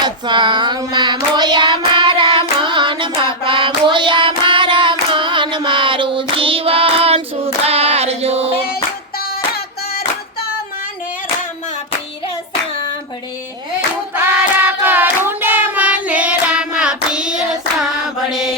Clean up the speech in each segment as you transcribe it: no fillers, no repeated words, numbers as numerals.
સત્સંગમાં મોયા મારા મન બાપા મોયા મારા મન મારું જીવન સુધારજો ઉતારા કરું ને મને રામા પીર સાંભળે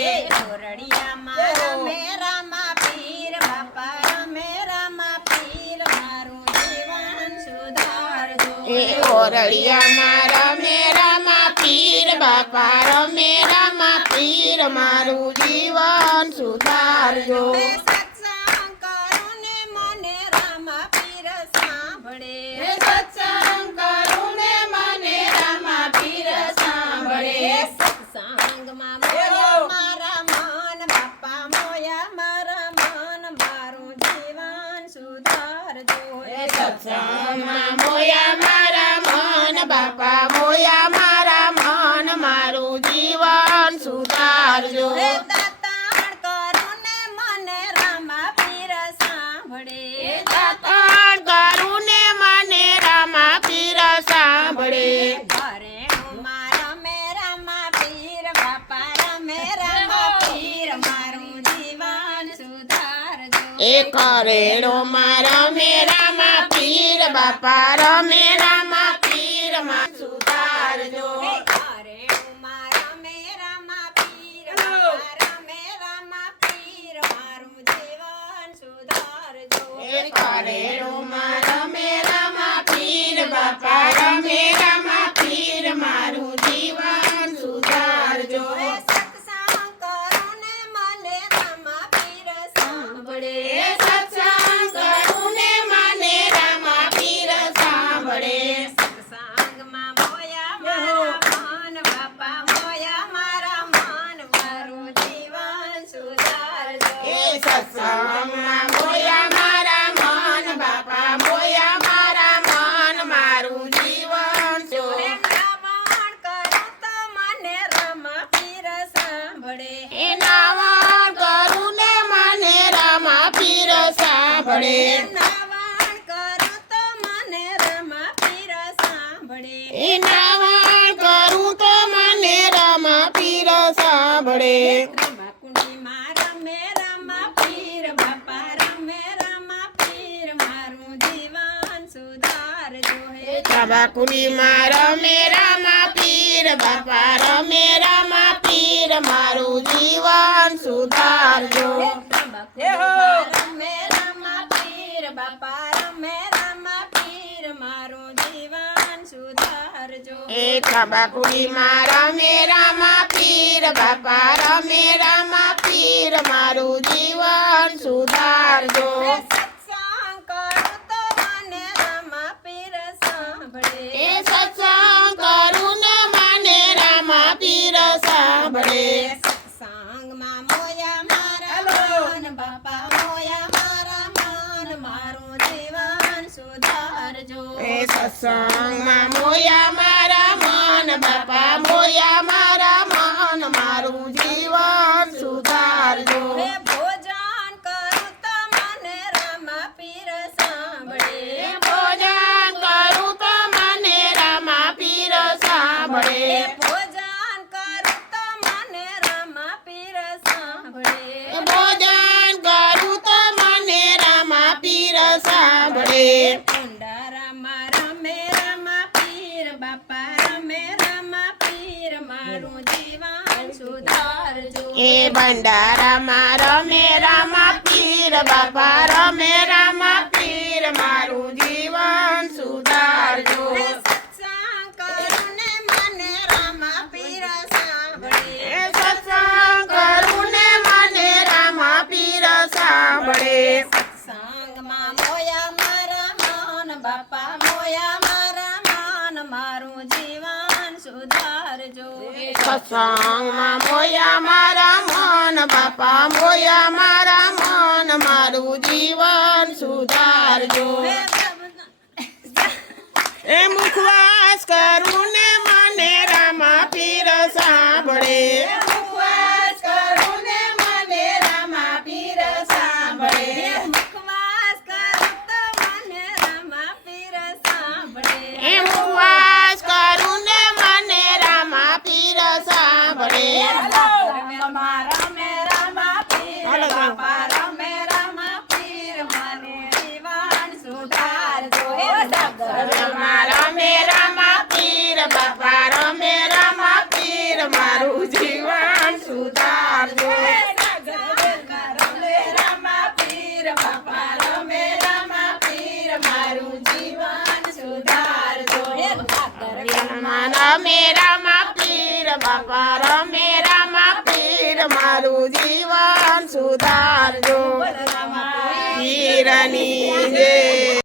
ઓરડિયામાં રમે રામા પીર બાપા રમે રામા પીર મારું જીવન સુધારજો સત્સંગ કરું ને મને રામા પીર સાંભળે સત્સંગ કરું ને મને રામા પીર સાંભળે સત્સંગમાં મોયા મારા મન બાપા મોયા મારા મન મારું જીવન સુધારજો સત્સંગમાં મોયા મારા મન બાપા મોયા મારા મન મારું જીવન સુધારજો દાતાણ કરું ને મને રામા પીર સાંભળે દાતાણ કરું ને મને રામા પીર સાંભળે ઘરે મારા મે રામા પીર બાપા રમે રામા પીર મારું જીવન સુધારજો એ કરેણો મારા મેરામાં પીર બાપા રમે રામા પીર માં સુધારજો ઘરે મારા મે રામા પીર બાપા રમે રામા પીર મારું જીવન સુધારજો એ કરેણો મારા મેરામાં પીર બાપા રમે રામા પીર મારું જીવન સુધારજો સત્સંગ કરું ને મને રામા પીર સાંભળે સત્સંગ કરું ને મને રામા પીર સાંભળે સત્સંગમાં મોયા મારા મન બાપા મોયા મારા મન મારું જીવન સુધારજો એ સત્સંગમાં મોયા મારા મન બાપા મોયા મારા મન મારું જીવન નાવણ કરું તો મને રામા પીર સાંભળે એ નાવણ કરું ને મને રામા પીર સાંભળે નાવણ કરું તો મને રામા પીર સાંભળે એ નાવણ કરું તો મને રામા પીર સાંભળે રમાકુંડીમાં રમે રામા પીર બાપા રમે રામા પીર મારું જીવન સુધારજો હે ચાબાકુડીમાં રમે રામા પીર બાપા રમે રામા પીર મારું જીવન સુધારજો રમે રામા પીર બાપા રમે રામા પીર મારું જીવન સુધારજો એ ચાબાકુડીમાં રમે રામા પીર બાપા રમે રામા પીર મારું જીવન સુધારજો સત્સંગ કરું તો મને રામા પીર સાંભળે એ સત્સંગ કરું ને મને રામા પીર સાંભળે સત્સંગમાં મોયા મારા મન બાપા મોયા મારા મન મારું જીવન સુધારજો એ સત્સંગમાં મોયા મારા મન બાપા મોયા મારા મન મારું જીવન સુધારજો હે ભોજન કરું તો મને રામા પીર સાંભળે ભોજન કરું તો મને રામા પીર સાંભળે ભોજન કરું તો મને રામા પીર સાંભળે ભોજન કરું તો મને રામા પીર સાંભળે કુંડારામાં રમે રામા પીર બાપા રમે રામા પીર મારું જીવન સુધારજો એ ભંડારામાં રમે રામા પીર બાપા રમે રામા પીર મારું જીવન સુધારજો સત્સંગ કરું ને મને રામા પીર સાંભળે એ સત્સંગ કરું ને મને રામા પીર સાંભળે સત્સંગમાં મોયા મારા મન બાપા મોયા મારા મન મારું જીવન સુધારજો સત્સંગમાં મોયા મારા મન બાપા મોયા મારા મન મારું જીવન સુધારજો એ મુખવાસ કરું ને મને રામા પીર સાંભળે મુખવાસ કરું ને મને રામા પીર સાંભળે મુખવાસ કરું તો મને રામા પીર સાંભળે એ મુખવાસ કરું ને મને રામા રમે રામા પીર બાપા રમે રામા પીર મારું જીવન સુધારજો બોલ રામા પીરની જય